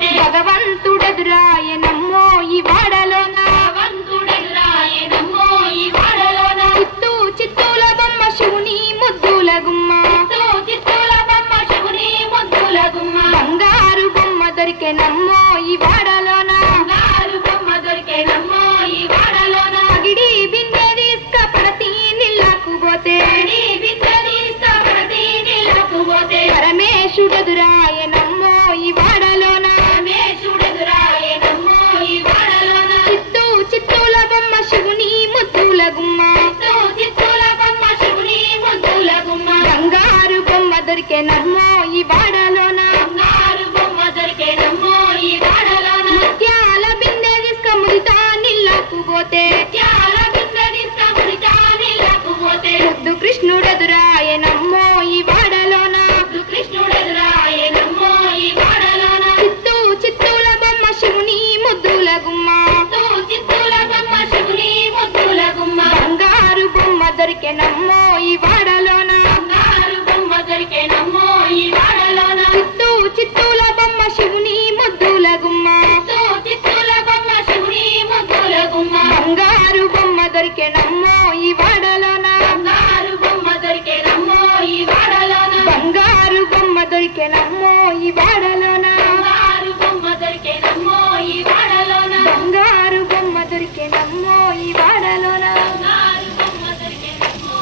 లేకపోతే భగవంతుడెదురాయనమ్మో ఈ వాడలోన భగవంతుడెదురాయనమ్మో ఈ వాడలోన చిత్తూ చిత్తూల బొమ్మ శివుని ముద్దుల గుమ్మ చిత్తూల బొమ్మ శివుని ముద్దుల గుమ్మ బంగారు బొమ్మ దొరికెనమ్మో ఈ వాడలోన బంగారు బొమ్మ దొరికేనమ్మో ఈ వాడలోన పగిడి బిందె తీసుకపడతీ నీళ్ళకు పోతే పరమేశుడెదురాయనమ్మో ఈ వాడలోన రమేశుడెదురాయనమ్మో ఈ వాడలోన చిత్తూ చిత్తూల బొమ్మ శివుని ముద్దుల గుమ్మ చిత్తూల బొమ్మ శివుని ముద్దుల గుమ్మ బంగారు బొమ్మ దొరికెనమ్మో ఈ వాడలోన బంగారు బొమ్మ దొరికేనమ్మో ఈ వాడలోన ముత్యాల బిందె తీసుకముడితా నీళ్ళకు పోతే త్యాల బిందె తీసుకముడితా నీళ్ళకు పోతే ముద్దు కృష్ణుడెదురాయనమ్మో ఈ వాడలోన కృష్ణుడెదురాయనమ్మో ఈ వాడలోన చిత్తూ చిత్తూల బొమ్మ శివుని ముద్దుల గుమ్మ చిత్తూల బొమ్మ శివుని ముద్దుల గుమ్మ బంగారు బొమ్మ దొరికెనమ్మో ఈ వాడలోన బంగారు బొమ్మ దొరికేనమ్మో ఈ వాడలోన చిత్తూ చిత్తూల బొమ్మ శివుని ముద్దుల గుమ్మ చిత్తూల బొమ్మ శివుని ముద్దుల గుమ్మ బంగారు బొమ్మ దొరికెనమ్మో ఈ వాడలోన బంగారు బొమ్మ దొరికేనమ్మో ఈ వాడలోన బంగారు బొమ్మ దొరికెనమ్మో ఈ వాడలోన బంగారు బొమ్మ దొరికేనమ్మో ఈ వాడలోన బంగారు బొమ్మ దొరికెనమ్మో ఈ వాడలోన బంగారు బొమ్మ దొరికేనమ్మో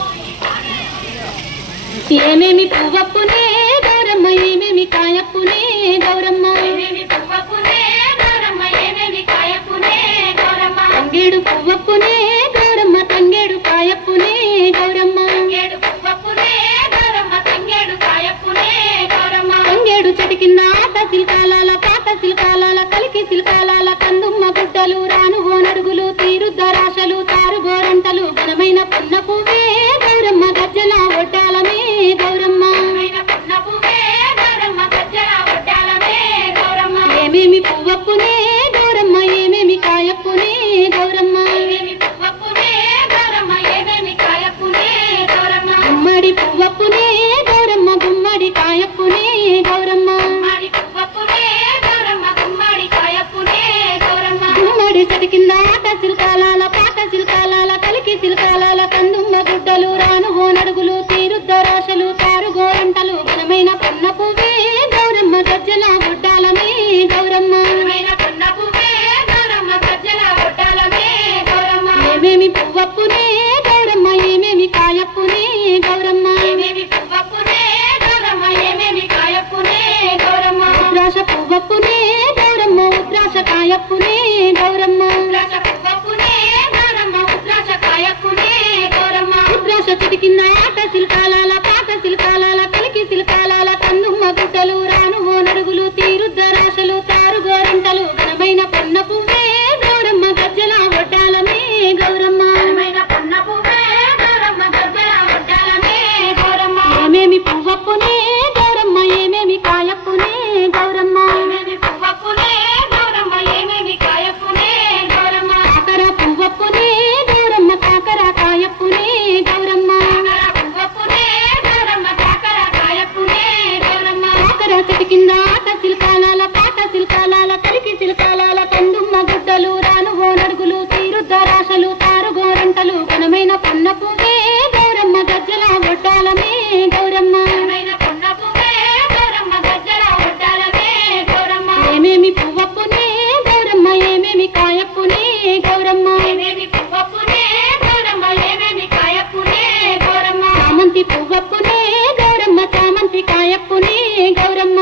ఈ ఏమేమి పువ్వప్పునే గౌరమ్మ ఏమేమి కాయప్పునే గౌరమ్మ ఏమేమి పువ్వప్పునే గౌరమ్మ ఏమేమి కాయప్పునే గౌరమ్మ తంగేడు పువ్వప్పునే గౌరమ్మ తంగేడు కాయప్పునే గౌరమ్మ తంగేడు పువ్వప్పునే గౌరమ్మ తంగేడు కాయప్పునే గౌరమ్మ తంగేడు చెట్టు కింద ఆట సిల్కాలాల పాత సిల్కాలాల కలికి సిల్కాలాల కందుమ్మ గుడ్డలు రానుగో నడుగులు తీరుద్దరాశలు తారుగోరంటలు ఘనమైన పున్న పువ్వే గౌరమ్మ గజ్జల ఒడ్డాలమే గౌరమ్మ మైన పున్న పువ్వే గౌరమ్మ గజ్జల ఒడ్డాలమే గౌరమ్మ ఏమేమి పువ్వప్పునే గౌరమ్మ ఏమేమి కాయప్పునే గౌరమ్మ ఏమేమి పువ్వప్పునే గౌరమ్మ ఏమేమి కాయప్పునే గౌరమ్మ గుమ్మడి పువ్వప్పునే గౌరమ్మ గుమ్మడి కాయప్పునే గౌరమ్మ గుమ్మడి పువ్వప్పునే గౌరమ్మ గుమ్మడి కాయప్పునే గౌరమ్మ గుమ్మడి చెట్టు కింద ఆట సిల్కాలాల పాత సిల్కాలాల కలికి సిల్కాలాల కందుమ్మ గుడ్డలు రానుగో నడుగులు తీరుద్దరాశలు తారుగోరంటలు ఘనమైన పున్న పువ్వే గౌరమ్మ గజ్జల ఒడ్డాలమే గౌరమ్మ మైన పున్న పువ్వే గౌరమ్మ గజ్జల ఒడ్డాలమే గౌరమ్మ ఏమేమి పువ్వప్పునే గౌరమ్మ ఏమేమి కాయప్పునే గౌరమ్మ ఏమేమి పువ్వప్పునే గౌరమ్మ ఏమేమి కాయప్పునే గౌరమ్మ ఉద్రాశ పువ్వప్పునే గౌరమ్మ ఉద్రాశ కాయప్పునే గౌరమ్మ ఉద్రాక్ష పువ్వప్పునే గౌరమ్మ ఉద్రాక్ష కాయప్పునే గౌరమ్మ ఉద్రాశ చెట్టు కింద ఆట సిల్కాలాల పాత సిల్కాలాల కలికి సిల్కాలాల కందుమ్మ గుడ్డలు రానుగో నడుగులు తీరుద్దరాశలు తారుగోరంటలు ఘనమైన పొన్న పువ్వే గౌరమ్మ గజ్జల ఒడ్డాలమే గౌరమ్మ మైన పున్న పువ్వే గౌరమ్మ గజ్జల ఒడ్డాలమే గౌరమ్మ ఏమేమి పువ్వప్పునే గౌరమ్మ ఏమేమి కాయప్పునే గౌరమ్మ ఏమేమి పువ్వప్పునే గౌరమ్మ ఏమేమి కాయప్పునే గౌరమ్మ కాకర పువ్వప్పునే గౌరమ్మ కాకర కాయప్పునే గౌరమ్మ కాకర పువ్వప్పునే గౌరమ్మ కాకర కాయప్పునే గౌరమ్మ కాకర చెట్టు కింద ఆట సిల్కాలాల పాత సిల్కాలాల కలికి సిల్కాలాల కందుమ్మ గుడ్డలు రానుగో నడుగులు తీరుద్దరాశలు తారుగోరంటలు ఘనమైన పొన్న పువ్వే గౌరమ్మ గజ్జల ఒడ్డాలమే గౌరమ్మ మైన పున్న పువ్వే గౌరమ్మ గజ్జల ఒడ్డాలమే గౌరమ్మ ఏమేమి పువ్వప్పునే గౌరమ్మ ఏమేమి కాయప్పునే గౌరమ్మ ఏమేమి పువ్వప్పునే గౌరమ్మ ఏమేమి కాయప్పునే గౌరమ్మ చామంతి పువ్వప్పునే గౌరమ్మ చామంతి కాయప్పునే గౌరమ్మ